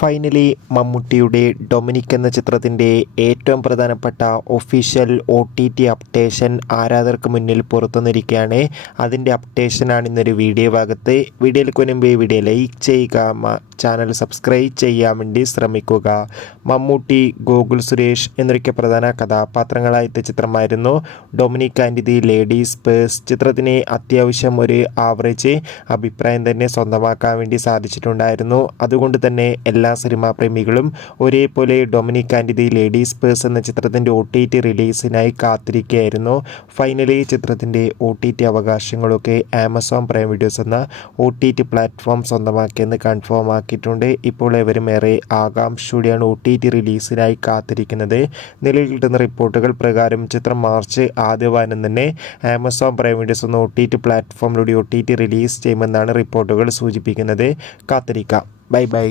Finally മമ്മൂട്ടിയുടെ Dominic എന്ന ചിത്രത്തിൻ്റെ ഏറ്റവും പ്രധാനപ്പെട്ട ഒഫീഷ്യൽ OTT അപ്ഡേഷൻ ആരാധകർക്ക് മുന്നിൽ പുറത്തുവന്നിരിക്കുകയാണ്. അതിൻ്റെ അപ്ഡേഷനാണ് ഇന്നൊരു വീഡിയോ ഭാഗത്ത്. വീഡിയോയിലേക്ക് മുൻപ് വീഡിയോ ലൈക്ക് ചെയ്യുക, ചാനൽ സബ്സ്ക്രൈബ് ചെയ്യാൻ വേണ്ടി ശ്രമിക്കുക. മമ്മൂട്ടി, ഗോകുൽ സുരേഷ് എന്നൊക്കെ പ്രധാന കഥാപാത്രങ്ങളായ ചിത്രമായിരുന്നു Dominic and the ladies purse. ചിത്രത്തിന് അത്യാവശ്യം ഒരു ആവറേജ് അഭിപ്രായം തന്നെ സ്വന്തമാക്കാൻ വേണ്ടി സാധിച്ചിട്ടുണ്ടായിരുന്നു. അതുകൊണ്ട് തന്നെ എല്ലാ സിനിമാ പ്രേമികളും ഒരേപോലെ Dominic and the ladies purse എന്ന ചിത്രത്തിൻ്റെ OTT റിലീസിനായി കാത്തിരിക്കുകയായിരുന്നു. ഫൈനലി ചിത്രത്തിൻ്റെ OTT അവകാശങ്ങളൊക്കെ ആമസോൺ പ്രൈം വീഡിയോസ് എന്ന OTT പ്ലാറ്റ്ഫോം സ്വന്തമാക്കിയെന്ന് കൺഫേം ആക്കിയിട്ടുണ്ട്. ഇപ്പോൾ ഏവരും ഏറെ ആകാംക്ഷയോടെയാണ് OTT റിലീസിനായി കാത്തിരിക്കുന്നത്. നിലവിൽ കിട്ടുന്ന റിപ്പോർട്ടുകൾ പ്രകാരം ചിത്രം മാർച്ച് ആദ്യവാരം തന്നെ ആമസോൺ പ്രൈം വീഡിയോസ് എന്ന OTT പ്ലാറ്റ്ഫോമിലൂടെ OTT റിലീസ് ചെയ്യുമെന്നാണ് റിപ്പോർട്ടുകൾ സൂചിപ്പിക്കുന്നത്. കാത്തിരിക്കാം. Bye bye.